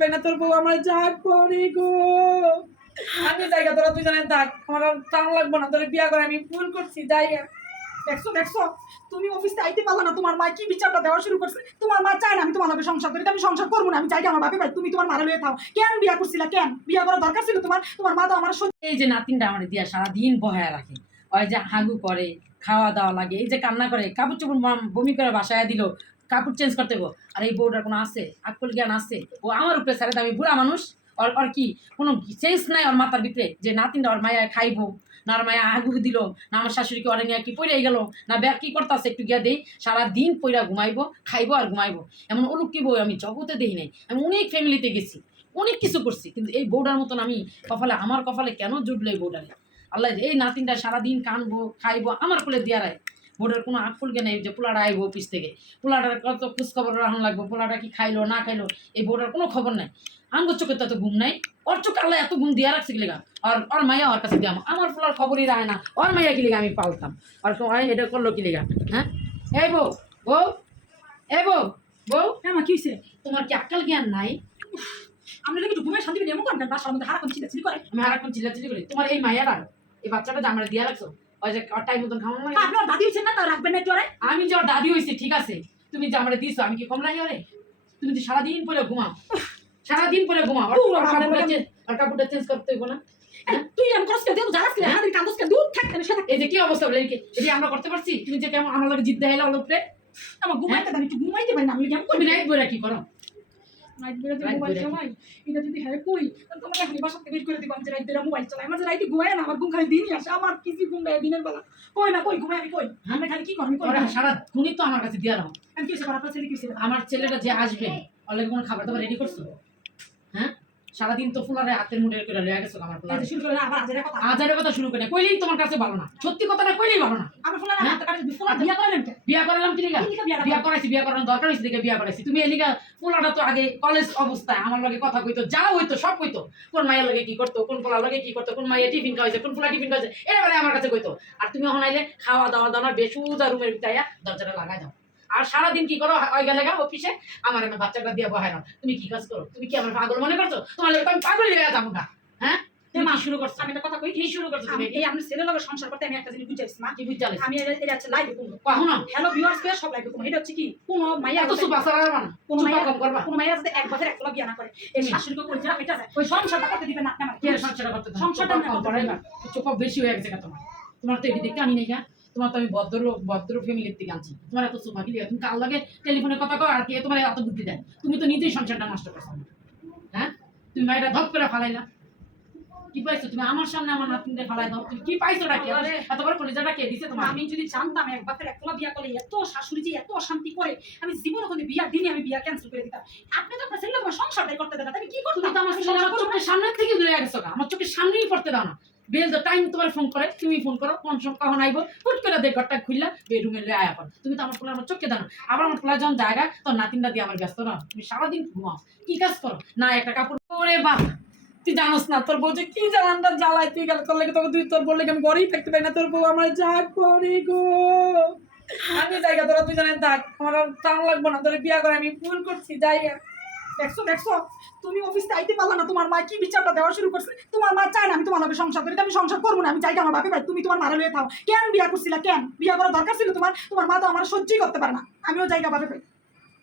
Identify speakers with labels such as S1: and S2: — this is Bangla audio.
S1: পারি না তোর বউ আমার গো। আমি জায়গা তোরা তুই জানেন থাক। আমার টান লাগবো না, তোর বিয়া করে আমি করছি জায়গা দেখছ দেখছ? তুমি অফিসে আইতে পারলা না, তোমার মা কি বিচারটা দেওয়া শুরু করছে? তোমার মা চায় না আমি তোমার সংসার করি আমি সংসার করব না, আমি চাই আমার বাপে ভাই তুমি তোমার মারা লয়ে থাও। কেন বিয়া করছিলা, কেন? বিয়া করার দরকার ছিল তোমার? তোমার মা তো আমার
S2: এই যে নাতিনটা আমার দিয়া সারাদিন বহায়া রাখে, ওই যে হাগু করে, খাওয়া দাওয়া লাগে, এই যে কান্না করে, কাপড় চোপড় বমি করে বাসায় দিল কাপড় চেঞ্জ করতে গো আর এই বউটার কোনো আছে? আকল জ্ঞান আছে? ও আমার উপরে ছাড়ে আমি বুড়া মানুষ? ওর ওর কি কোনো চেঞ্জ নাই ওর মাথার ভিতরে? যে নাতিনটা ওর মায়া খাইবো, না ওর মায়া হাগু দিল, না আমার শাশুড়িকে ওরে নিয়ে কি পড়ে গেল, না ব্যাগ কি করতেছে একটু গিয়া দেই। সারাদিন পইরা ঘুমাইবো, খাইবো আর ঘুমাইবো। এমন অলুক কি বই আমি জগতে দেখি নাই। আমি অনেক ফ্যামিলিতে গেছি, অনেক কিছু করছি, কিন্তু এই বউটার মতন আমি কপালে, আমার কপালে কেন জুটলো এই বউটারে? আল্লাহ, এই নাতিনটা সারাদিন কানবো, খাইবো, আমার কোলে দিয়া বোর্ডের কোনো আগ ফুলকে নেই যে পোলাটা আইবো অফিস থেকে। পোলাটার কত খোঁজখবর রাখুন লাগবো পোলাটা কি খাইলো না খাইলো এই বোর্ডের কোনো খবর নাই। আঙ্গুর চোখে তো এত ঘুম নাই ওর চোখে আল্লাহ এত ঘুম দিয়া রাখছে গেলে আর ওর মাইয়া ওর কাছে দিয়াম আমার পোলার খবরই রায় না ওর মাইয়া কি লেগে আমি পালতাম। আর এটা করল কি লেগা হ্যাঁ? এই বউ বউ এই বউ বউ।
S1: হ্যাঁ মা কি হয়েছে
S2: তোমার কি আক্কাল জ্ঞান নাই?
S1: আমরা একটু ঘুমের শান্তি পেয়ে এমন করেন বাসার মধ্যে হারা করছি চিলি করে।
S2: আমি আর এখন চিল্লাচিল্লি করি। তোমার এই মাইয়ারা এই বাচ্চাটা জামারে দিয়া রাখছো ওই যে টাইম মতন খাওয়ানো লাগে
S1: আপনার দাদি হয়েছে না তা রাখবেন না একটু
S2: আমি যে দাদি ঠিক আছে। তুমি যে আমার দিছো আমি কি কম লাগে ওরে? তুমি তো সারাদিন পরে ঘুমাও। সারাদিন পরে ঘুমাও আর কাপড়টা চেঞ্জ করতে হইব না।
S1: তুই এমন করছিস কেন? তুই জানাস কেন? হাতে কান্দস কেন? দূর থাক কেন সেটা
S2: এই যে কি অবস্থা বলে কি এটা আমরা করতে পারছি? তুমি যে কেমন আমার লগে জিদ দেখাইলা ওর উপরে?
S1: আমার ঘুমাইতে পারি না আমি কেমন
S2: নাইট বইরা কি করো?
S1: মোবাইল চালাই এটা যদি হ্যাঁ কই তাহলে তোমাকে এখন বাসা থেকে বের করে দিব। আমি যে রাইট বেড়ে মোবাইল চালাই আমার যে রাইতে ঘুমায় না আমার ঘুম খালি দিনই আসে। আমার কিছু ঘুম দেয় দিনের বেলা। কই না কই ঘুমাই আমি কই? আমি খালি কি করি আমি কই
S2: সারা খুনি তো আমার কাছে দিয়া রাখো
S1: আমি কি হয়েছে? আপনার ছেলে কি
S2: আমার ছেলেটা যে আসবে কোনো খাবার দাবার রেডি করছ? হ্যাঁ সারাদিন তো ফুলারে হাতের মুঠে করে লয়ে গেছো আমার
S1: শুরু করে আবার আজের কথা।
S2: আজারের কথা শুরু করে। কইলেই তোমার কাছে ভালো না। সত্যি কথাটা কইলেই ভালো না।
S1: আমার ফোন না
S2: হ্যাঁ?
S1: হাতে কাটে বিয়া
S2: বিয়া করালাম কি লিগা?
S1: বিয়া
S2: করাইছি বিয়া করানোর দরকার হয়েছে দেখে বিয়া করাইছি। তুমি এলিগা পোলাটা তো আগে কলেজ অবস্থায় আমার লগে কথা কইতো যা হইতো সব কইতো কোন মায়ের লগে কি করতো কোন পোলার লগে কি করতো কোন মাইয়া টিফিন খাওয়াইছে কোন পোলা টিফিন খাওয়াইছে এবারে আমার কাছে কইতো। আর তুমি এখন আইলে খাওয়া দাওয়া দাওয়া বেসুদা রুমের ভিতরে দরজাটা লাগাই দাও। আর সারাদিন কি করো? ওই গেলে গা অফিসে আমার আমার বাচ্চাটা দিয়ে বহাই নাও। তুমি কি কাজ করো? তুমি কি আমার পাগল মনে করছ? তোমার তো আমি পাগল হয়ে যাব না হ্যাঁ? তুমি কি শুরু করছ?
S1: আমি একটা কথা কই
S2: কি শুরু করছ
S1: আমি
S2: তুমি
S1: এই আমি ছেলের লগে সংসার করতে আমি একটা জিনিস বুঝাইছি মা।
S2: কি বুঝতে
S1: আমি এটা হচ্ছে লাইভে কোন
S2: কখনো
S1: হ্যালো ভিউয়ার্স কে সব লাইভে কোন এটা হচ্ছে কি? কোন মাইয়া
S2: এত সুপার সারা না।
S1: কোন মাইয়া
S2: কম করবা।
S1: কোন মাইয়া যদি এক বছর না করে এই শাশুড়িকে কই যা এটা যায় ওই সংসারটা করতে দিবেন না আপনি আমার
S2: কি সংসারটা করতে দাও?
S1: সংসারটা না করতে
S2: না। চোখ বেশি হয়ে গেছে তোমার। তোমার তো এটি দেখতে আনি নাই গা। তোমার তো আমি ভদ্র ভদ্র ফ্যামিলির থেকে আনছি। তোমার এত সুফা কি তুমি কাল লাগে টেলিফোনে কথা কও আর কে তোমার এত বুদ্ধি দেয়? তুমি তো নিজেই সংসারটা নষ্ট করছ। হ্যাঁ? তুমি মায়েরা ধপ করে ফালাইলা। কি পাইছো? তুমি আমার সামনে আমার নাতিনদের ফালাই দাও। তুমি কি পাইছো কলিজাটা কে দিছে তোমার?
S1: আমি যদি জানতাম এক বাপের একলা বিয়া করলে এত শাশুড়ি যে এত অশান্তি করে আমি জীবনে কোনো বিয়ার দিনে আমি বিয়া ক্যান্সেল করে দিতাম। আপনি তো আপনার ছেলে আমার সংসারটাই করতে দেন আমি কি
S2: তুমি
S1: করতাম
S2: আমার সামনের থেকে দূরে গেছো আমার চোখের সামনেই পড়তে দাও না। বেল দ্য টাইম তোমার ফোন করে, তুমি ফোন করো, কোন সময় কখন আইবো, হুট করে দেখ ঘরটা খুললা বেডরুমে লয়ে আয়া তুমি তো আমার পোলা আমার চোখে না। আবার আমার পোলা যখন জায়গা, তোর নাতিনটা দিয়ে আমার ব্যস্ত না। তুমি সারাদিন ঘুমাও। কি কাজ করো? না, একটা কাপড়। ওরে বাপ! তুই জানোস না, তোর বউ কি জ্বালানটা জ্বালায়, তুই গেল তোর লেগে তোকে তুই তোর বললে আমি ঘরেই থাকতে পারি না। তোর বউ আমার যা করে গো। আমি জায়গা তোরা তুই জানেন থাক। আমার টান লাগবো না, তোর বিয়া করে আমি ভুল করছি জায়গা
S1: দেখছ দেখছ? তুমি অফিস আইতে পারলা না, তোমার মা কি বিচারটা দেওয়া শুরু করছে? তোমার মা চায় না আমি তোমার লগে সংসার করি আমি সংসার করব না, আমি চাই আমার বাপে ভাই তুমি তোমার মারা লয়ে থাও। কেন বিয়া করছিলা? কেন? বিয়া করার দরকার ছিল তোমার? তোমার মা তো আমার সহ্যই করতে পারে না। আমিও জায়গা বাপে ভাই